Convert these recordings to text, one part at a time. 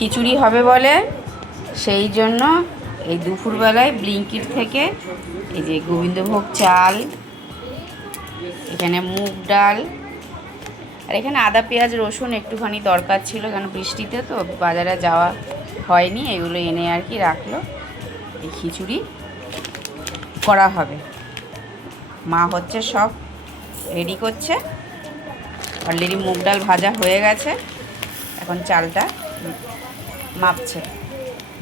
খিচুড়ি হবে বলে সেই জন্য এই দুপুরবেলায় ব্লিঙ্কিট থেকে এই যে গোবিন্দভোগ চাল, এখানে মুগ ডাল, আর এখানে আদা পেঁয়াজ রসুন একটুখানি দরকার ছিল, কারণ বৃষ্টিতে তো বাজারে যাওয়া হয়নি, এগুলো এনে আর কি রাখলো। এই খিচুড়ি করা হবে। মা হচ্ছে সব রেডি করছে। অলরেডি মুগ ডাল ভাজা হয়ে গেছে, এখন চালটা মাপছে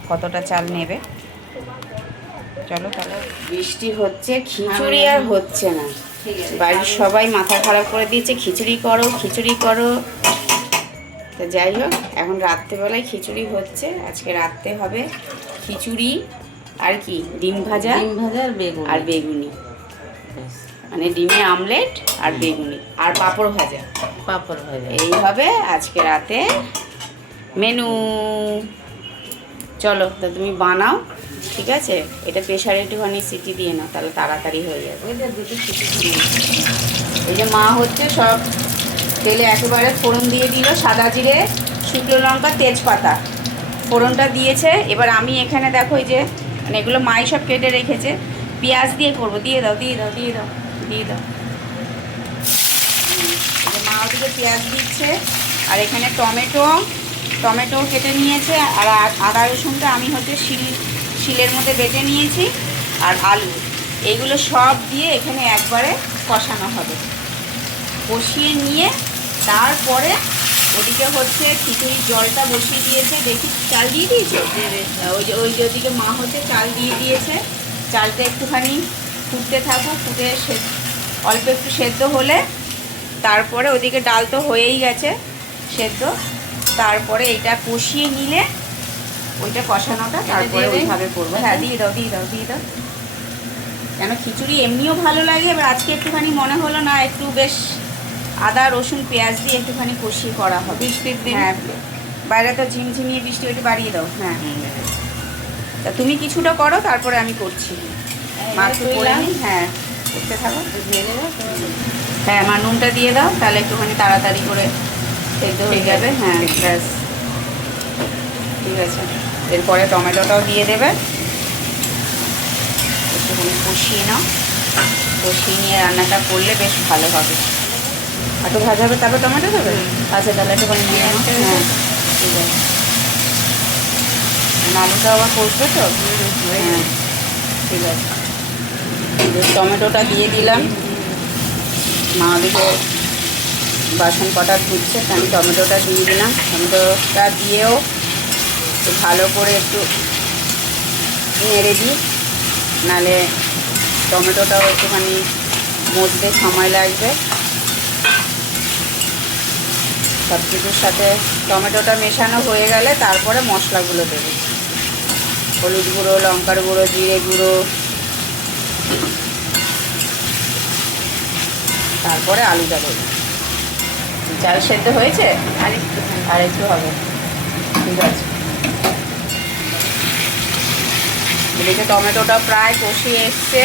কতটা চাল নেবে। চলো তাহলে। বৃষ্টি হচ্ছে, খিচুড়ি আর হচ্ছে না। বাড়ির সবাই মাথা খারাপ করে দিয়েছে, খিচুড়ি করো খিচুড়ি করো। তো যাই হোক, এখন রাত্রেবেলায় খিচুড়ি হচ্ছে। আজকে রাত্রে হবে খিচুড়ি আর কি ডিম ভাজা আর বেগুনি, মানে ডিমে আমলেট আর বেগুনি আর পাঁপড় ভাজা। এই হবে আজকে রাতে মেনু। চলো তো তুমি বানাও, ঠিক আছে? এটা প্রেশারে একটুখানি সিটি দিয়ে নাও, তাহলে তাড়াতাড়ি হয়ে যাবে। এই যে মা হচ্ছে সব তেলে একেবারে ফোড়ন দিয়ে দিল, সাদা জিরে, শুকনো লঙ্কা, তেজপাতা ফোড়নটা দিয়েছে। এবার আমি এখানে দেখো এই যে মানে এগুলো মাই সব কেটে রেখেছে, পেঁয়াজ দিয়ে করবো। দিয়ে দাও দিয়ে দাও দিয়ে দাও দিয়ে দাও। মা ওদিকে পেঁয়াজ দিচ্ছে, আর এখানে টমেটো কেটে নিয়েছে, আর আদা রসুনটা আমি হচ্ছে শিলের মধ্যে বেটে নিয়েছি, আর আলু, এগুলো সব দিয়ে এখানে একবারে কষানো হবে। কষিয়ে নিয়ে তারপরে ওদিকে হচ্ছে খিচুড়ির জলটা বসিয়ে দিয়েছে। দেখি চাল দিয়ে দিয়েছে, ওই যে ওদিকে মা হচ্ছে চাল দিয়ে দিয়েছে। চালটা একটুখানি ফুটতে থাকুক, ফুটে অল্প একটু সেদ্ধ হলে তারপরে ওদিকে ডাল তো হয়েই গেছে সেদ্ধ, তারপরে এইটা কষিয়ে নিলে ওইটা কষানোটা তারপরে ওইভাবে করবো। হ্যাঁ দিয়ে দাও দিয়ে দাও দিয়ে দাও। কেন খিচুড়ি এমনিও ভালো লাগে, এবার আজকে একটুখানি মনে হলো না একটু বেশ আদা রসুন পেঁয়াজ দিয়ে একটুখানি কষিয়ে করা হবে বৃষ্টির দিন। হ্যাঁ, বাইরে তো ঝিমঝিমিয়ে বৃষ্টি, ওইটা বাড়িয়ে দাও। হ্যাঁ, তা তুমি কিছুটা করো, তারপরে আমি করছি। মা একটু করে নিই। হ্যাঁ, করতে থাকো। হ্যাঁ, মা নুনটা দিয়ে দাও, তাহলে একটুখানি তাড়াতাড়ি করে সেদ্ধ হয়ে যাবে। হ্যাঁ ব্যাস, ঠিক আছে। এরপরে টমেটোটাও দিয়ে দেবে, একটুখানি কষিয়ে নাও। কষিয়ে নিয়ে রান্নাটা করলে বেশ ভালো হবে। একটু ভাজা হবে, তারপর টমেটো দেবে। আচ্ছা, তাহলে একটুখানি নিয়ে নাও। হ্যাঁ ঠিক আছে। আলুটা আবার কষবে তো। হ্যাঁ ঠিক আছে। টমেটোটা দিয়ে দিলাম। মা ওদিকে বাসন কটা ধুচ্ছে, আমি টমেটোটা দিয়ে দিলাম। টমেটোটা দিয়েও একটু ভালো করে একটু নেড়ে দিই, নাহলে টমেটোটাও একটুখানি মজতে সময় লাগবে। সব কিছুর সাথে টমেটোটা মেশানো হয়ে গেলে তারপরে মশলাগুলো দেবে। হলুদ গুঁড়ো, লঙ্কার গুঁড়ো, জিরে গুঁড়ো, তারপরে আলুটা দেবে। চাল সেদ্ধ হয়েছে, আর একটু হবে। ঠিক আছে। এদিকে টমেটোটা প্রায় কষিয়ে এসছে।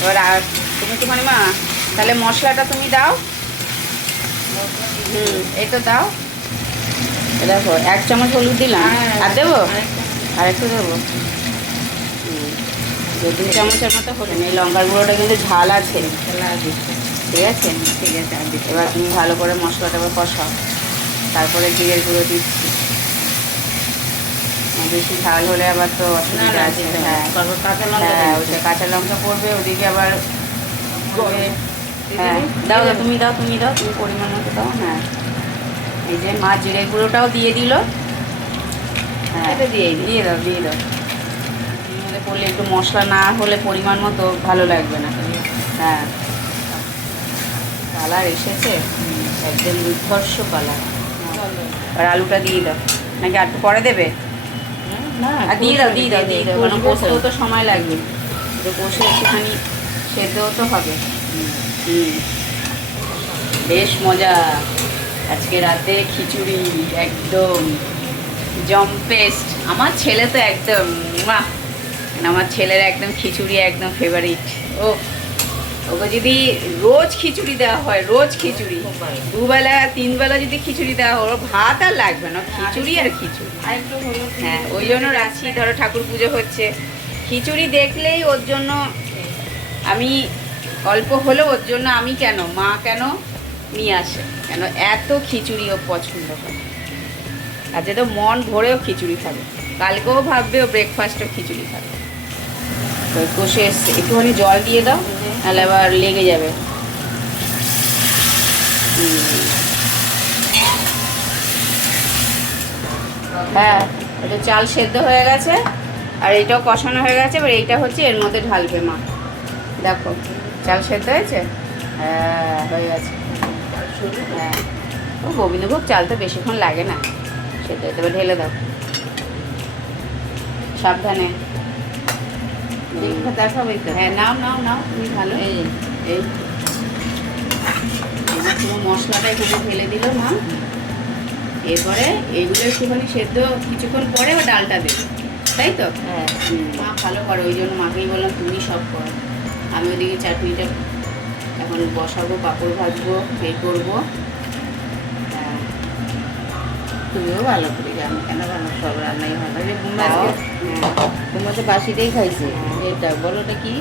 এবার আর তুমি একটুখানি মা তাহলে মশলাটা তুমি দাও। এই তো দাও। দেখো 1 চামচ হলুদ দিলাম, আর দেবো? আর একটু দেবো। 2 চামচের মতো হলুদ। এই লঙ্কার গুঁড়োটা কিন্তু ঝাল আছে, ঠিক আছে? ঠিক আছে। এবার তুমি ভালো করে মশলাটা কষাও, তারপরে জিরের গুঁড়ো দিচ্ছি। বেশি ঝাল হলে আবার তো অসুবিধা আছে। হ্যাঁ হ্যাঁ, ওইটা কাঁচা লঙ্কা পড়বে, ওদিকে আবার হ্যাঁ দাও দাও তুমি দাও তুমি দাও, তুমি পরিমাণ মতো দাও। হ্যাঁ, এই যে মা জিরে গুঁড়োটাও দিয়ে দিল। হ্যাঁ দিয়ে দাও দিয়ে দাও। করলে একটু মশলা না হলে পরিমাণ মতো ভালো লাগবে না। হ্যাঁ, কালার এসেছে একদম দুর্ধর্ষ কালার। আর আলুটা দিয়ে দাও, নাকি আর একটু পরে দেবে? না, দিয়ে দাও দিয়ে দাও দিয়ে দাও, কারণ কষতেও তো সময় লাগবে। তো কষে একটুখানি সেদ্ধও তো হবে। বেশ মজা। আজকে রাতে খিচুড়ি একদম জম্পেস্ট। আমার ছেলে তো একদম বাহ, আমার ছেলের একদম খিচুড়ি একদম ফেভারিট। ও ওকে যদি রোজ খিচুড়ি দেওয়া হয়, রোজ খিচুড়ি, দুবেলা 3 বেলা যদি খিচুড়ি দেওয়া হয়, ভাত আর লাগবে না, খিচুড়ি আর খিচুড়ি। হ্যাঁ, ওই জন্য রাখছি। ধরো ঠাকুর পুজো হচ্ছে, খিচুড়ি দেখলেই ওর জন্য আমি অল্প হলেও ওর জন্য আমি কেন, মা কেন নিয়ে আসে, কেন এত খিচুড়ি ও পছন্দ করে। আজকে তো মন ভরেও খিচুড়ি খাবে, কালকেও ভাববে ও ব্রেকফাস্টও খিচুড়ি খাবে। তো কষে এসছে, একটুখানি জল দিয়ে দাও, নাহলে আবার লেগে যাবে। হ্যাঁ, এটা চাল সেদ্ধ হয়ে গেছে আর এইটাও কষানো হয়ে গেছে। এবার এইটা হচ্ছে এর মধ্যে ঢালবে মা। দেখো চাল সেদ্ধ হয়েছে, হ্যাঁ হয়ে গেছে। হ্যাঁ, ও গোবিন্দভোগ চাল তো বেশিক্ষণ লাগে না সেদ্ধ হতে। এবার ঢেলে দাও সাবধানে। হ্যাঁ, নাও নাও নাও, তুমি ভালো। এই এই পুরো মশলাটা এখানে ঢেলে দিল মা। এরপরে এইগুলো একটুখানি সেদ্ধ কিছুক্ষণ পরে ও ডালটা দেবে, তাই তো? হ্যাঁ, মা ভালো করে, ওই জন্য মাকেই বললাম তুমি সব করো। আমি ওদিকে চাটনিটা এখন বসাবো, পাঁপড় ভাজবো, এ করবো। হ্যাঁ, তুমিও ভালো করে জানো, কেন ভালো, সব রান্নাই ভালো। যে তোমরা তো বাসিটাই খাইছে। এটা বলো, ওটা কি?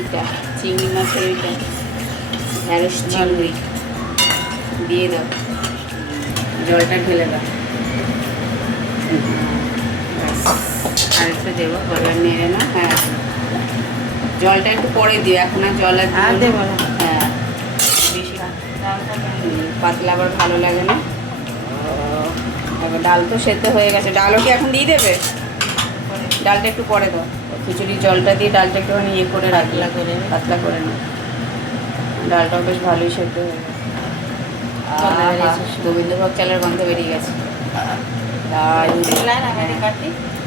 এটা চিংড়ি মাছের ওইটা, ঢ্যাঁড়স চিংড়ি দিয়ে দাও, জলটা ঢেলে দাও। আর একটু দেবো, জলটা নেড়ে না। হ্যাঁ, জলটা একটু পরে দিও, এখন আর জল আর দেবো না। হ্যাঁ, বেশি পাতলা আবার ভালো লাগে না। ডাল তো সেদ্ধ হয়ে গেছে, ডালও কি এখন দিয়ে দেবে? ডালটা একটু পরে দাও, খিচুড়ি জলটা দিয়ে ডালটা একটুখানি ইয়ে করে রাখলা করে, পাতলা করে না। ডালটাও বেশ ভালোই সেদ্ধ হয়ে গেছে। গোবিন্দভোগ চালের গন্ধ বেরিয়ে গেছে।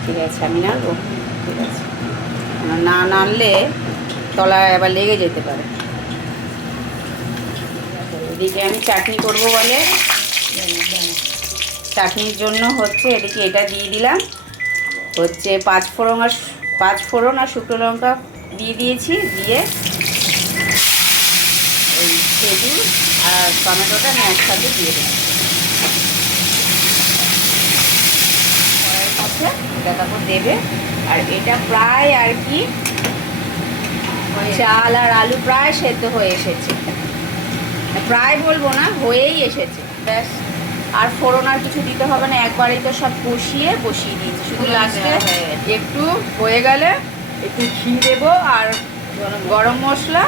ঠিক আছে, আমি নাড়বো। ঠিক আছে, না নাড়লে তলায় আবার লেগে যেতে পারে। এদিকে আমি চাটনি করব বলে, চাটনির জন্য হচ্ছে এদিকে এটা দিয়ে দিলাম, হচ্ছে 5 ফোড়ন আর শুকনো লঙ্কা দিয়ে দিয়েছি। দিয়ে এই খেজুর আর টমেটোটা আমি একসাথে দিয়ে দিলাম কড়াইয়ের মধ্যে। এটা তারপর দেবে। আর এটা প্রায় আর কি চাল আর আলু প্রায় সেদ্ধ হয়ে এসেছে, প্রায় বলবো না, হয়েই এসেছে। ব্যাস, আর ফোড়ন আর কিছু দিতে হবে না, একবারেই তো সব বসিয়ে দিয়েছি। শুধু লাস্টে একটু হয়ে গেলে একটু ঘি দেবো আর গরম মশলা,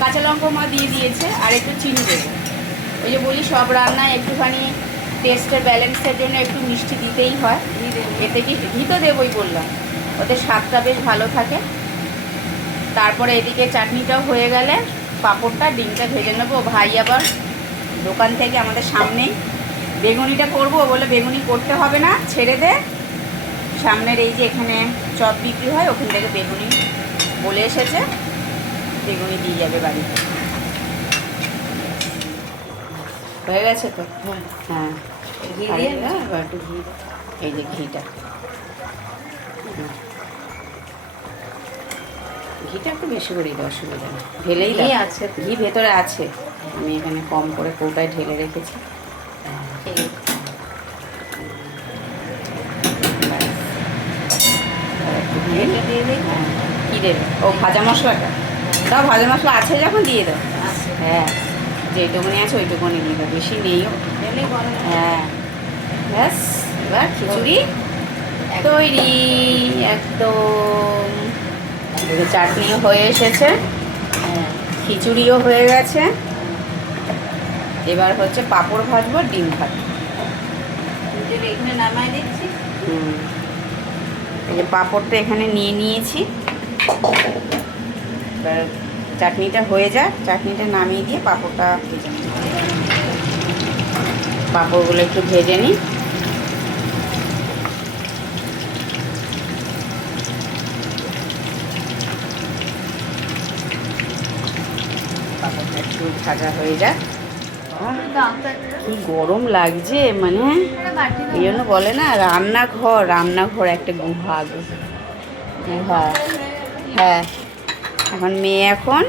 কাঁচা লঙ্কা মা দিয়ে দিয়েছে, আর একটু চিনি দেবো। ওই যে বলি সব রান্নায় একটুখানি টেস্টের ব্যালেন্সের জন্য একটু মিষ্টি দিতেই হয়। এতে কি ঘি তো দেবই বললাম, ওতে স্বাদটা বেশ ভালো থাকে। তারপরে এদিকে চাটনিটাও হয়ে গেলে পাঁপড়টা ডিমটা ভেজে নেবো। ভাই আবার দোকান থেকে আমাদের সামনেই বেগুনিটা করবো বলে, বেগুনি করতে হবে না, ছেড়ে দে, সামনের এই যে এখানে চপ বিক্রি হয় ওখান থেকে বেগুনি বলে এসেছে, বেগুনি দিয়ে যাবে বাড়িতে। হয়ে গেছে তো? হ্যাঁ, ঘি দিয়ে এবার একটু ঘি, এই যে ঘিটা, ঘিটা একটু বেশি করে দিতে অসুবিধা নেই, ঢেলেই আছে, ঘি ভেতরে আছে, আমি এখানে কম করে কৌটায় ঢেলে রেখেছি। কী দেবে? ও ভাজা মশলাটা দাও, ভাজা মশলা আছে যখন দিয়ে দাও। হ্যাঁ, যেটুকুনি আছে ওইটুকুনি দিয়ে দাও, বেশি নেইও। হ্যাঁ, ব্যাস, এবার খিচুড়ি তৈরি একদম। চাটনিও হয়ে এসেছে, খিচুড়িও হয়ে গেছে। এবার হচ্ছে পাঁপড় ভাজবো, ডিম ভাজবো। এখানে নামাই দিচ্ছি। এই যে পাঁপড়টা এখানে নিয়ে নিয়েছি। এবার চাটনিটা হয়ে যায়, চাটনিটা নামিয়ে দিয়ে পাঁপড়টা ভেজে নিই। পাঁপড়গুলো একটু ভেজে নিই। পাঁপড়টা একটু ভাজা হয়ে যায়। কি গরম লাগছে, মানে এই জন্য বলে না রান্নাঘর একটা গুহা। হ্যাঁ হ্যাঁ এখন মেয়ে এখন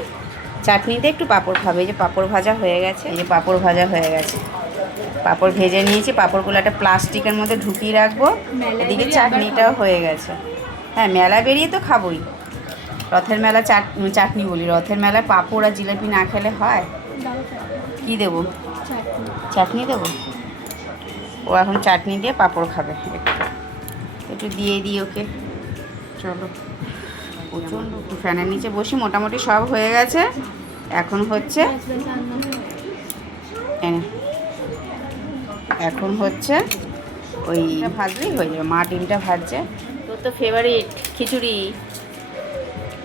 চাটনিতে একটু পাঁপড় খাবে। এই যে পাঁপড় ভাজা হয়ে গেছে, এই যে পাঁপড় ভাজা হয়ে গেছে, পাঁপড় ভেজে নিয়েছি। পাঁপড়গুলো একটা প্লাস্টিকের মধ্যে ঢুকিয়ে রাখবো। এদিকে চাটনিটাও হয়ে গেছে। হ্যাঁ, মেলা বেরিয়ে তো খাবোই। রথের মেলা চাটনি বলি, রথের মেলায় পাঁপড় আর জিলাপি না খেলে হয়? কি দেবো? চাটনি দেবো। ও এখন চাটনি দিয়ে পাঁপড় খাবে। একটু দিয়ে দিই ওকে। চলো, প্রচণ্ড ফ্যানের নিচে বসি, মোটামুটি সব হয়ে গেছে। এখন হচ্ছে ওই ভাজলেই হয়ে যাবে। মা ডিমটা ভাজছে। তোর তো ফেভারিট খিচুড়ি।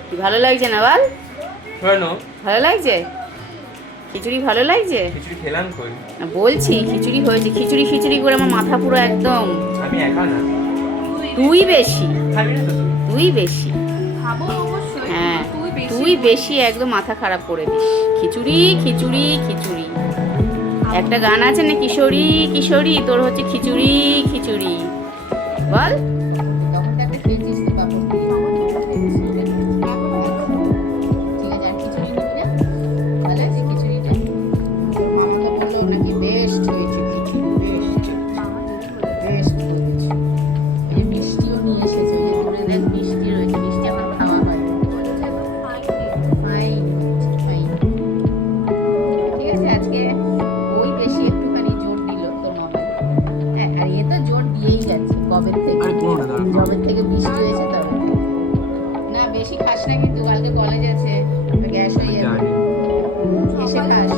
কি ভালো লাগছে না বল? ভালো লাগছে খিচুড়ি? ভালো লাগছে? খিচুড়ি খেলাম কই? না, বলছি খিচুড়ি হয়েছে। খিচুড়ি খিচুড়ি করে আমার মাথা পুরো একদম। আমি একা না, তুই বেশি, খাবি না তো তুই? তুই বেশি। খাবো অবশ্যই, হ্যাঁ, কিন্তু তুই বেশি একদম মাথা খারাপ করে দিস। খিচুড়ি খিচুড়ি খিচুড়ি। একটা গান আছে না, কিশোরী কিশোরী, তোর হচ্ছে খিচুড়ি খিচুড়ি। বল। তখন তো একটা খেয়েছিস তুই পাপড় দিয়ে। ঠিক আছে, আর খিচুড়ি নিবি না? ভালো আছে খিচুড়িটা? তোর মামাকে বললো নাকি বেস্ট হয়েছে খিচুড়ি, বেস্ট বেস্ট হয়েছে। এই যে মিষ্টিও নিয়ে এসেছে, ওই যে দূরে দেখ মিষ্টি রয়েছে, মিষ্টি এখন খাওয়া হয়। Fine, fine. ঠিক আছে, আজকে ওই বেশি একটুখানি জোর দিল তোর মামা। হ্যাঁ, আর এ তো জোর দিয়েই গেছে কবের থেকে। আর কোনো না, দাঁড়া। জবের থেকে বৃষ্টি হয়েছে তবে। না বেশি খাস না কিন্তু, কালকে কলেজ আছে, গ্যাস হয়ে যাবে। জানি। এসে খাস,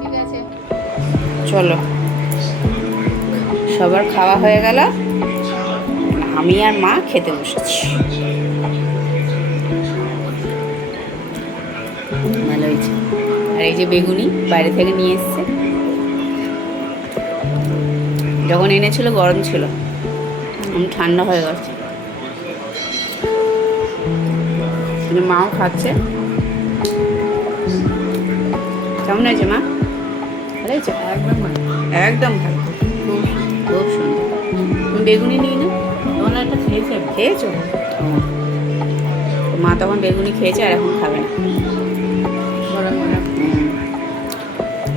ঠিক আছে? চলো, সবার খাওয়া হয়ে গেল। আমি আর মা খেতে বসেছি। ভালো হয়েছে। আর এই যে বেগুনি বাইরে থেকে নিয়ে এসছে। যখন এনেছিল গরম ছিল, ঠান্ডা হয়ে গেছে। মাও খাচ্ছে। কেমন হয়েছে মা? ভালো হয়েছে? একদম ভালো, খুব সুন্দর। তুমি বেগুনি নিই না? তখন একটা খেয়েছো? মা তখন বেগুনি খেয়েছে, আর এখন খাবে না।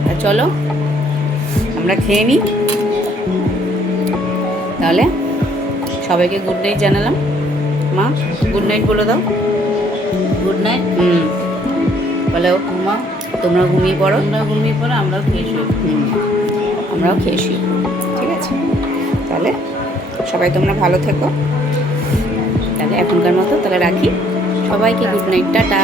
আর চলো আমরা খেয়ে নিই তাহলে। সবাইকে গুড নাইট জানালাম। মা গুড নাইট বলে দাও। Good night. বলো মা, তোমরা ঘুমিয়ে পড়ো। আমরা ঘুমিয়ে পড়ো, আমরাও খেয়ে শুই। আমরাও খেয়ে শুই। ঠিক আছে, তাহলে সবাই তোমরা ভালো থেকো। তাহলে এখনকার মতো তাহলে রাখি। সবাইকে গুড নাইট, টাটা।